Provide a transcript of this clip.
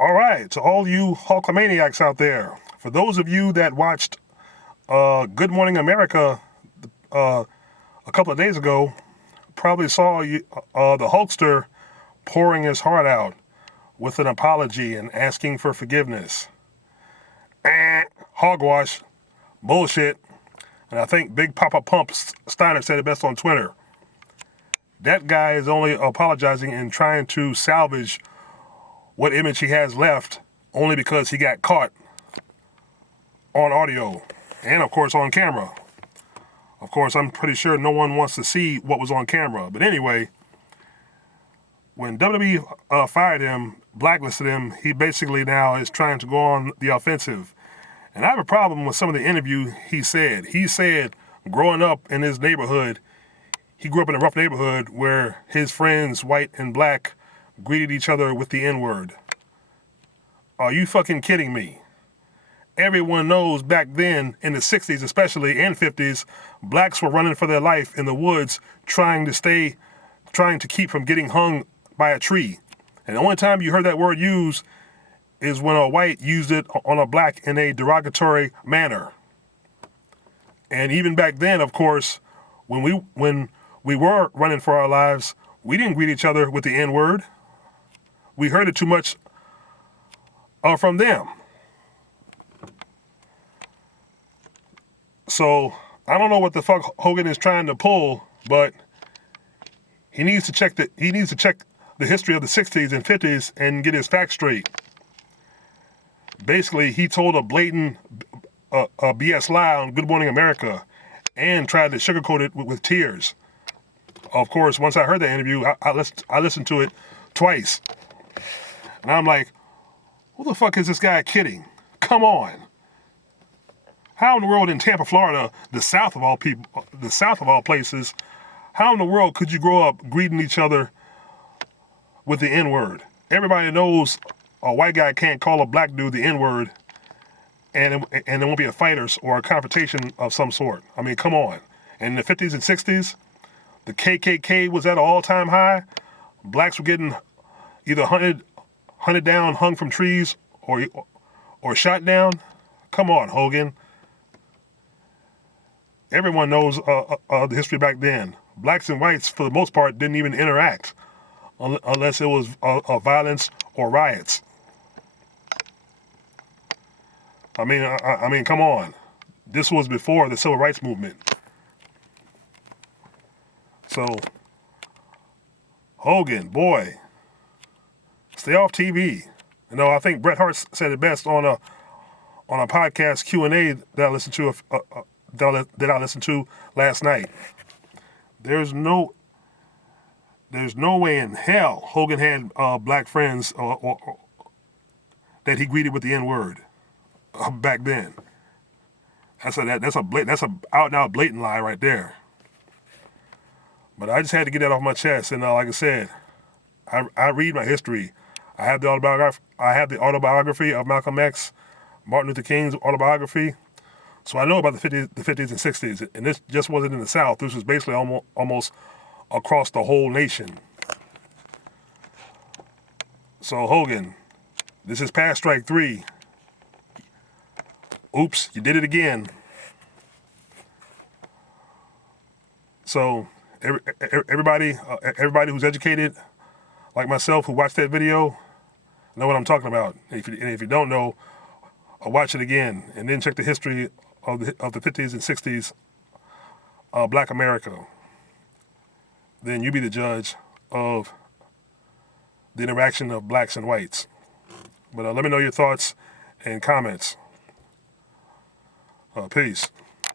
All right, to all you Hulkamaniacs out there, for those of you that watched Good Morning America uh, a couple of days ago, probably saw the Hulkster pouring his heart out with an apology and asking for forgiveness. Hogwash, bullshit. And I think Big Papa Pump Steiner said it best on Twitter. That guy is only apologizing and trying to salvage what image he has left only because he got caught on audio and, of course, on camera. Of course, I'm pretty sure no one wants to see what was on camera. But anyway, when WWE fired him, blacklisted him, he basically now is trying to go on the offensive. And I have a problem with some of the interview he said. He said growing up in his neighborhood, he grew up in a rough neighborhood where his friends, white and black, greeted each other with the N-word. Are you fucking kidding me? Everyone knows back then, in the 60s especially, and 50s, blacks were running for their life in the woods trying to keep from getting hung by a tree. And the only time you heard that word used is when a white used it on a black in a derogatory manner. And even back then, of course, when we were running for our lives, we didn't greet each other with the N-word. We heard it too much from them. So I don't know what the fuck Hogan is trying to pull, but he needs to check the history of the 60s and 50s and get his facts straight. Basically, he told a blatant BS lie on Good Morning America and tried to sugarcoat it with tears. Of course, once I heard that interview, I listened to it twice. And I'm like, who the fuck is this guy kidding? Come on. How in the world in Tampa, Florida, the south of all places, how in the world could you grow up greeting each other with the N-word? Everybody knows a white guy can't call a black dude the N-word and there won't be a fight or a confrontation of some sort. I mean, come on. In the 50s and 60s, the KKK was at an all-time high. Blacks were getting either hunted down, hung from trees, or shot down. Come on, Hogan. Everyone knows the history back then. Blacks and whites, for the most part, didn't even interact unless it was violence or riots. I mean, come on. This was before the civil rights movement. So, Hogan, boy, stay off TV. You know, I think Bret Hart said it best on a podcast Q&A that I listened to that I listened to last night. There's no way in hell Hogan had black friends or that he greeted with the N-word back then. That's a out and out blatant lie right there. But I just had to get that off my chest, and like I said, I read my history. I have the autobiography of Malcolm X, Martin Luther King's autobiography. So I know about the 50s and 60s, and this just wasn't in the South. This was basically almost across the whole nation. So Hogan, this is past strike 3. Oops, you did it again. So everybody who's educated, like myself, who watched that video, know what I'm talking about. And if you don't know, watch it again, and then check the history of the 50s and 60s Black America. Then you be the judge of the interaction of blacks and whites. But let me know your thoughts and comments. Peace.